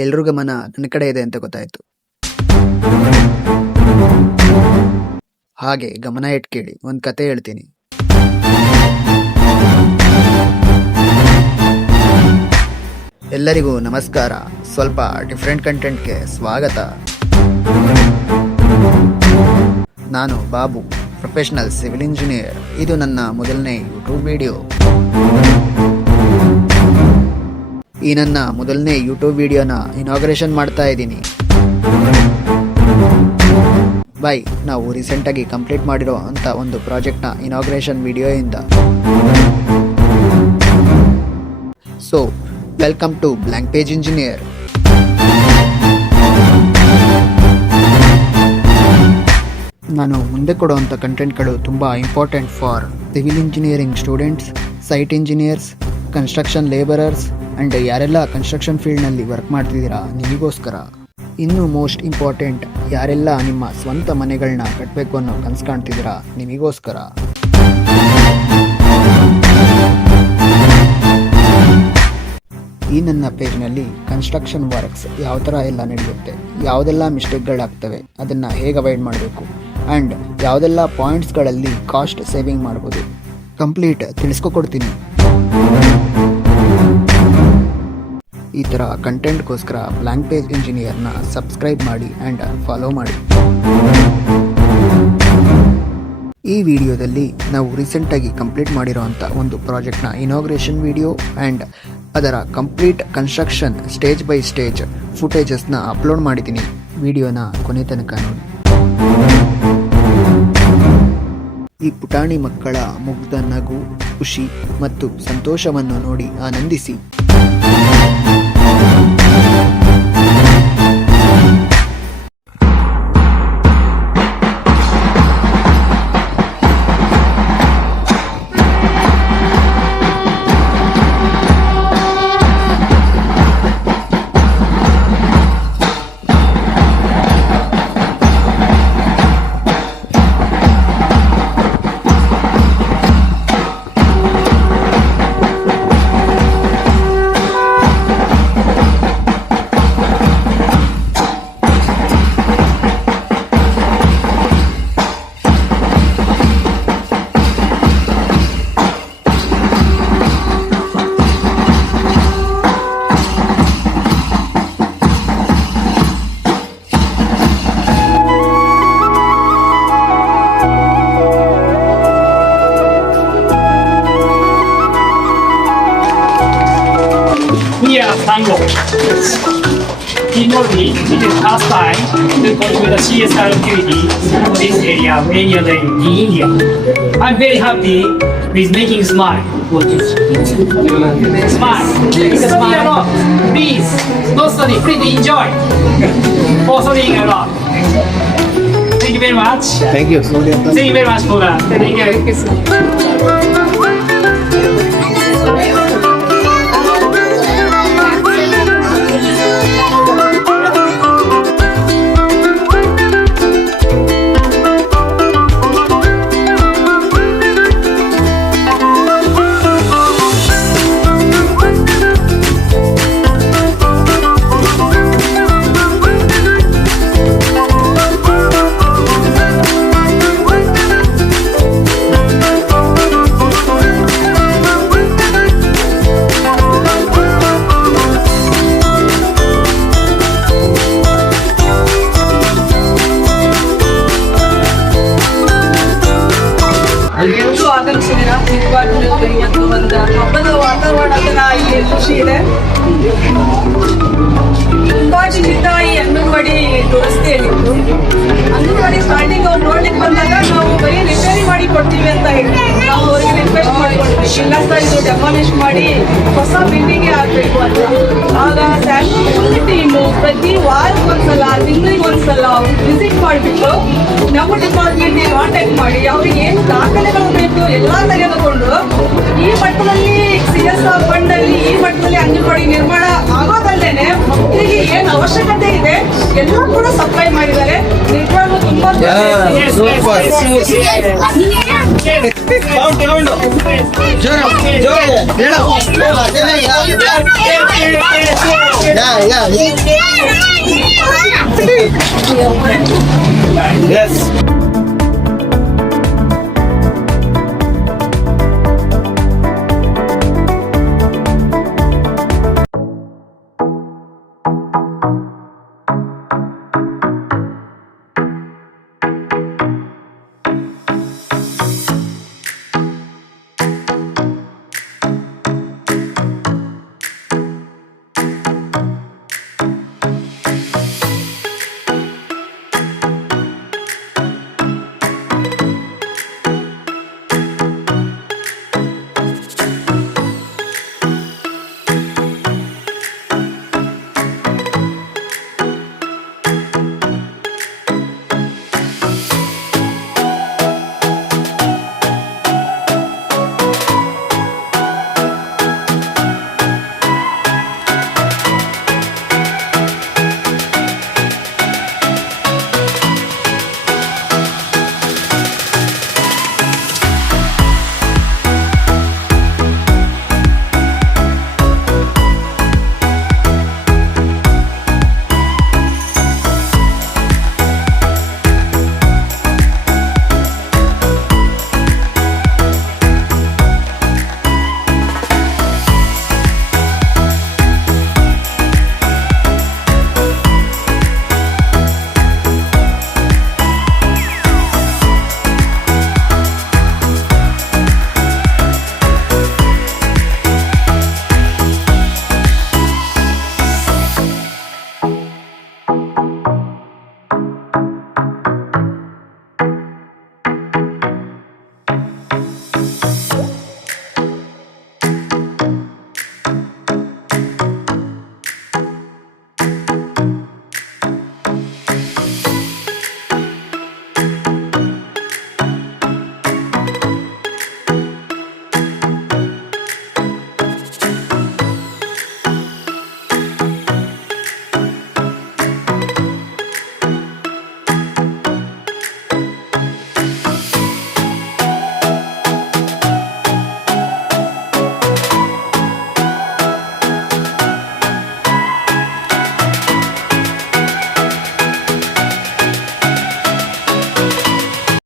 ಎಲ್ರೂ ಗಮನ ನನ್ನ ಕಡೆ ಇದೆ ಅಂತ ಗೊತ್ತಾಯ್ತು. ಹಾಗೆ ಗಮನ ಇಟ್ಟು ಕೇಳಿ, ಒಂದು ಕತೆ ಹೇಳ್ತೀನಿ. ಎಲ್ಲರಿಗೂ ನಮಸ್ಕಾರ. ಸ್ವಲ್ಪ ಡಿಫ್ರೆಂಟ್ ಕಂಟೆಂಟ್ಗೆ ಸ್ವಾಗತ. ನಾನು ಬಾಬು, ಪ್ರೊಫೆಷನಲ್ ಸಿವಿಲ್ ಇಂಜಿನಿಯರ್. ಇದು ನನ್ನ ಮೊದಲನೇ ಯೂಟ್ಯೂಬ್ ವಿಡಿಯೋ. ಈ ನನ್ನ ಮೊದಲನೇ ಯೂಟ್ಯೂಬ್ ವಿಡಿಯೋನ ಇನಾಗ್ರೇಷನ್ ಮಾಡ್ತಾ ಇದ್ದೀನಿ. ಬೈ ನಾವು ರೀಸೆಂಟಾಗಿ ಕಂಪ್ಲೀಟ್ ಮಾಡಿರೋ ಅಂಥ ಒಂದು ಪ್ರಾಜೆಕ್ಟ್ನ ಇನಾಗ್ರೇಷನ್ ವಿಡಿಯೋಯಿಂದ. So welcome to blank page engineer. ನಾನು ಮುಂದೆ ಕೊಡುವಂಥ ಕಂಟೆಂಟ್ಗಳು ತುಂಬ important for civil engineering students, site engineers, construction labourers and ಯಾರೆಲ್ಲ ಕನ್ಸ್ಟ್ರಕ್ಷನ್ ಫೀಲ್ಡ್ನಲ್ಲಿ ವರ್ಕ್ ಮಾಡ್ತಿದ್ದೀರಾ ನಿಮಗೋಸ್ಕರ. ಇನ್ನೂ ಮೋಸ್ಟ್ ಇಂಪಾರ್ಟೆಂಟ್, ಯಾರೆಲ್ಲ ನಿಮ್ಮ ಸ್ವಂತ ಮನೆಗಳನ್ನ ಕಟ್ಟಬೇಕು ಅನ್ನೋ ಕನಸು ಕಾಣ್ತಿದ್ದೀರಾ ನಿಮಗೋಸ್ಕರ. ಈ ನನ್ನ ಪೇಜ್ನಲ್ಲಿ ಕನ್ಸ್ಟ್ರಕ್ಷನ್ ವರ್ಕ್ಸ್ ಯಾವ ಥರ ಎಲ್ಲ ನಡೆಯುತ್ತೆ, ಯಾವುದೆಲ್ಲ ಮಿಸ್ಟೇಕ್ಗಳಾಗ್ತವೆ, ಅದನ್ನು ಹೇಗೆ ಅವಾಯ್ಡ್ ಮಾಡಬೇಕು ಆ್ಯಂಡ್ ಯಾವುದೆಲ್ಲ ಪಾಯಿಂಟ್ಸ್ಗಳಲ್ಲಿ ಕಾಸ್ಟ್ ಸೇವಿಂಗ್ ಮಾಡ್ಬೋದು ಕಂಪ್ಲೀಟ್ ತಿಳಿಸ್ಕೊಡ್ತೀನಿ. ಈ ಥರ ಕಂಟೆಂಟ್ಗೋಸ್ಕರ ಬ್ಲ್ಯಾಂಕ್ ಪೇಜ್ ಇಂಜಿನಿಯರ್ನ ಸಬ್ಸ್ಕ್ರೈಬ್ ಮಾಡಿ ಆ್ಯಂಡ್ ಫಾಲೋ ಮಾಡಿ. ಈ ವಿಡಿಯೋದಲ್ಲಿ ನಾವು ರೀಸೆಂಟಾಗಿ ಕಂಪ್ಲೀಟ್ ಮಾಡಿರೋವಂಥ ಒಂದು ಪ್ರಾಜೆಕ್ಟ್ನ ಇನಾಗ್ರೇಷನ್ ವಿಡಿಯೋ ಆ್ಯಂಡ್ ಅದರ complete construction stage by stage ಫುಟೇಜಸ್ನ ಅಪ್ಲೋಡ್ ಮಾಡಿದ್ದೀನಿ. ವಿಡಿಯೋನ ಕೊನೆ ತನಕ ನೋಡಿ. ಈ ಪುಟಾಣಿ ಮಕ್ಕಳ ಮುಗ್ಧ ನಗು, ಖುಷಿ ಮತ್ತು ಸಂತೋಷವನ್ನು ನೋಡಿ ಆನಂದಿಸಿ. Tango. Normally, it is past time to go to the CSR activity for this area many other in India. I'm very happy with making smile. Smile. Smile a lot. Please, don't study. Please enjoy. For studying a lot. Thank you very much. Thank you. Thank you very much for that. Thank you. ಒಂದು ಹಬ್ಬದ ವಾತಾವರಣದ ಇಲ್ಲಿ ಖುಷಿ ಇದೆ. ತುಂಬಾ ದಿನದಿಂದ ಈ anganwadi ದುರಸ್ತಿಯಲ್ಲಿತ್ತು. Anganwadi starting ಅವ್ರು ನೋಡ್ಲಿಕ್ಕೆ ಬಂದಾಗ ನಾವು ಬರೀ ರಿಪೇರಿ ಮಾಡಿ ಕೊಡ್ತೀವಿ ಅಂತ ಹೇಳಿ ನಾವು ಅವರಿಗೆ ರಿಕ್ವೆಸ್ಟ್ ಮಾಡಿಕೊಡ್ತೀವಿ, ಇಲ್ಲ ಸರ್ ಇದು ಡೆಮಾಲಿಷ್ ಮಾಡಿ ಹೊಸ ಬಿಲ್ಡಿಂಗೇ ಆಗಬೇಕು ಅಂತ. ಆಗ ಸ್ಯಾನ್ಫುಲ್ ಟೀಮು ಪ್ರತಿ ವಾರಕ್ಕೊಂದ್ಸಲ, ತಿಂಗಳಿಗೆ ಒಂದ್ಸಲ ವಿಸಿಟ್ ಮಾಡಿಬಿಟ್ಟು ನಮ್ಮ ಡಿಪಾರ್ಟ್ಮೆಂಟ್ಗೆ ಕಾಂಟ್ಯಾಕ್ಟ್ ಮಾಡಿ ಅವ್ರಿಗೆ ಏನು ದಾಖಲೆಗಳು ಬೇಕು ಎಲ್ಲ ತೆಗೆದುಕೊಂಡು ಈ ಮಟ್ಟದಲ್ಲಿ CSR ಫಂಡ್ ಅಲ್ಲಿ ಈ ಮಟ್ಟದಲ್ಲಿ ಅಂಗನವಾಡಿ ನಿರ್ಮಾಣ ಆಗೋದಲ್ದೇನೆ ಮಕ್ಕಳಿಗೆ ಏನು ಅವಶ್ಯಕತೆ ಇದೆ ಎಲ್ಲ ಕೂಡ ಸಪ್ಲೈ ಮಾಡಿದ್ದಾರೆ. ನಿಜವಾಗ್ಲೂ ತುಂಬಾ ಈಗ Yes.